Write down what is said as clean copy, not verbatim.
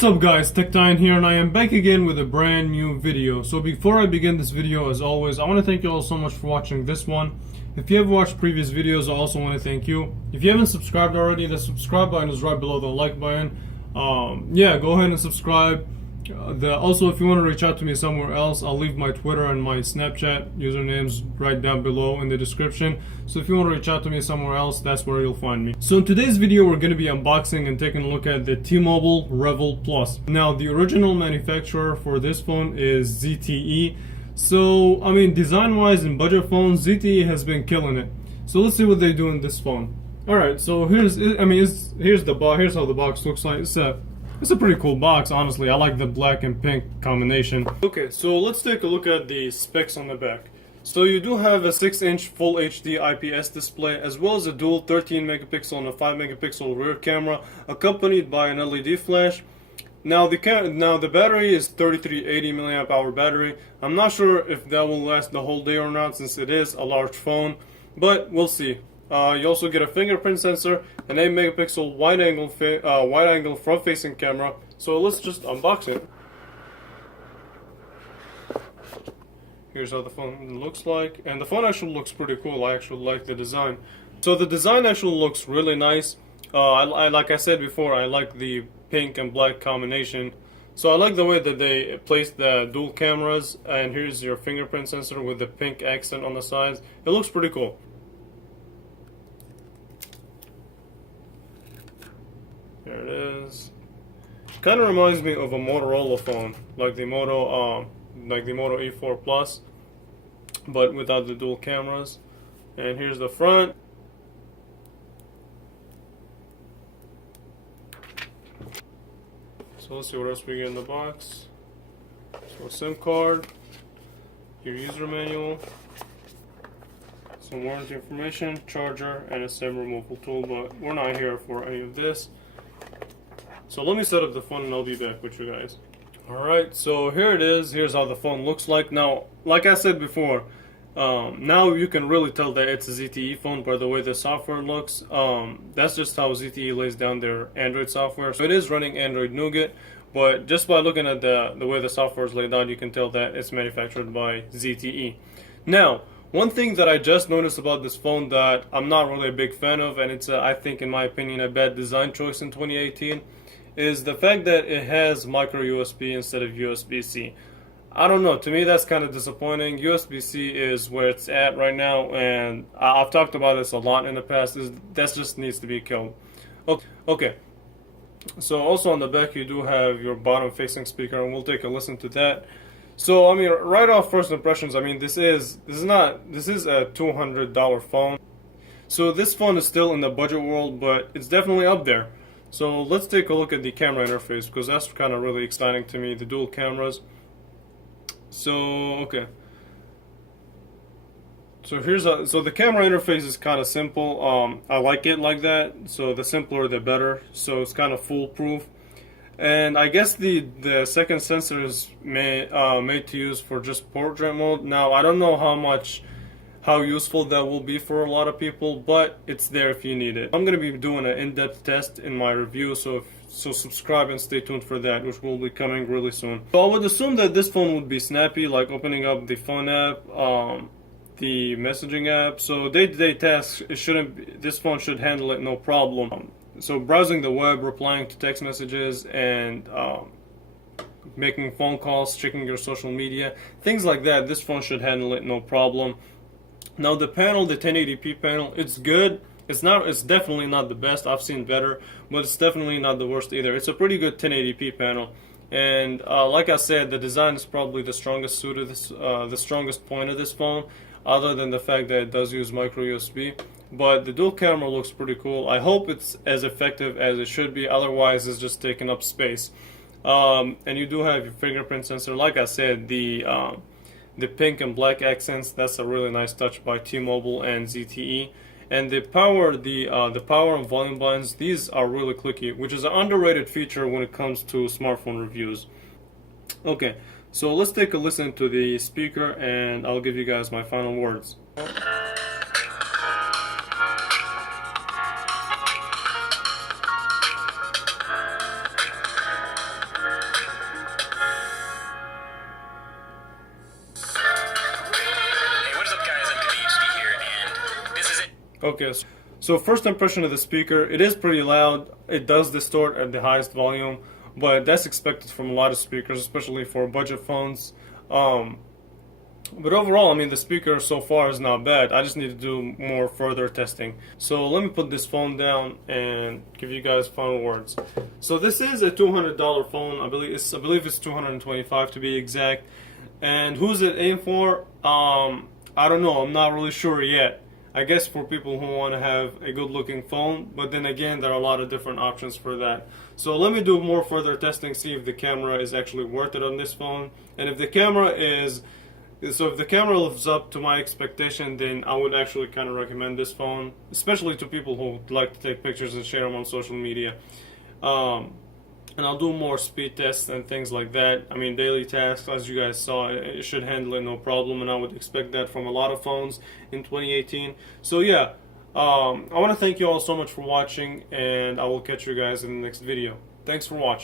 What's up guys, TechTitan here, and I am back again with a brand new video. So before I begin this video, as always, I want to thank you all so much for watching this one. If you have watched previous videos, I also want to thank you. If you haven't subscribed already, the subscribe button is right below the like button. Yeah, go ahead and subscribe. Also, if you want to reach out to me somewhere else, I'll leave my Twitter and my Snapchat usernames right down below in the description. So if you want to reach out to me somewhere else, that's where you'll find me. So in today's video, we're going to be unboxing and taking a look at the T-Mobile Revvl Plus. Now, the original manufacturer for this phone is ZTE. So, I mean, design-wise and budget phones, ZTE has been killing it. So let's see what they do in this phone. Alright, so here's the box. Here's how the box looks like. It's a pretty cool box, honestly. I like the black and pink combination. Okay, so let's take a look at the specs on the back. So you do have a 6-inch Full HD IPS display, as well as a dual 13 megapixel and a 5 megapixel rear camera, accompanied by an LED flash. Now the battery is 3380 milliamp hour battery. I'm not sure if that will last the whole day or not, since it is a large phone, but we'll see. You also get a fingerprint sensor, an 8 megapixel wide angle front facing camera. So let's just unbox it. Here's how the phone looks like, and the phone actually looks pretty cool. I actually like the design. So the design actually looks really nice. Like I said before, I like the pink and black combination. So I like the way that they placed the dual cameras, and here's your fingerprint sensor with the pink accent on the sides. It looks pretty cool. There it is. Kind of reminds me of a Motorola phone, like the Moto E4 Plus, but without the dual cameras. And here's the front. So let's see what else we get in the box. So a SIM card, your user manual, some warranty information, charger, and a SIM removal tool, but we're not here for any of this. So let me set up the phone and I'll be back with you guys. Alright, so here it is. Here's how the phone looks like. Now, like I said before, now you can really tell that it's a ZTE phone by the way the software looks. That's just how ZTE lays down their Android software. So it is running Android Nougat, but just by looking at the way the software is laid out, you can tell that it's manufactured by ZTE. Now, one thing that I just noticed about this phone that I'm not really a big fan of, and it's I think in my opinion a bad design choice in 2018, is the fact that it has micro USB instead of USB-C. I don't know, to me that's kind of disappointing. USB-C is where it's at right now, and I've talked about this a lot in the past. That just needs to be killed. Okay. So also on the back you do have your bottom facing speaker, and we'll take a listen to that. So I mean, right off first impressions, I mean this is a $200 phone. So this phone is still in the budget world, but it's definitely up there. So let's take a look at the camera interface, because that's kind of really exciting to me, the dual cameras. So okay. So so the camera interface is kind of simple. I like it like that. So the simpler the better. So it's kind of foolproof. And I guess the second sensor is made to use for just portrait mode. Now I don't know how useful that will be for a lot of people, but it's there if you need it. I'm going to be doing an in-depth test in my review, so subscribe and stay tuned for that, which will be coming really soon. So I would assume that this phone would be snappy, like opening up the phone app, the messaging app. So day-to-day tasks, this phone should handle it no problem. So browsing the web, replying to text messages, and making phone calls, checking your social media, things like that, this phone should handle it no problem. Now the panel, the 1080p panel, it's good. It's definitely not the best. I've seen better, but it's definitely not the worst either. It's a pretty good 1080p panel, and like I said, the design is probably the strongest suit of this, the strongest point of this phone, other than the fact that it does use micro USB. But the dual camera looks pretty cool. I hope it's as effective as it should be. Otherwise, it's just taking up space. And you do have your fingerprint sensor. Like I said, the pink and black accents, that's a really nice touch by T-Mobile and ZTE. And the power and volume buttons, these are really clicky, which is an underrated feature when it comes to smartphone reviews. Okay, so let's take a listen to the speaker and I'll give you guys my final words. Okay, so first impression of the speaker, it is pretty loud. It does distort at the highest volume, but that's expected from a lot of speakers, especially for budget phones. But overall, I mean, the speaker so far is not bad. I just need to do more further testing. So let me put this phone down and give you guys final words. So this is a $200 phone. I believe it's $225 to be exact. And who's it aimed for? I don't know. I'm not really sure yet. I guess for people who want to have a good looking phone, but then again, there are a lot of different options for that. So let me do more further testing, see if the camera is actually worth it on this phone. And if the camera lives up to my expectation, then I would actually kind of recommend this phone, especially to people who like to take pictures and share them on social media. And I'll do more speed tests and things like that. I mean, daily tasks, as you guys saw, it should handle it no problem, and I would expect that from a lot of phones in 2018. So yeah, I want to thank you all so much for watching, and I will catch you guys in the next video. Thanks for watching.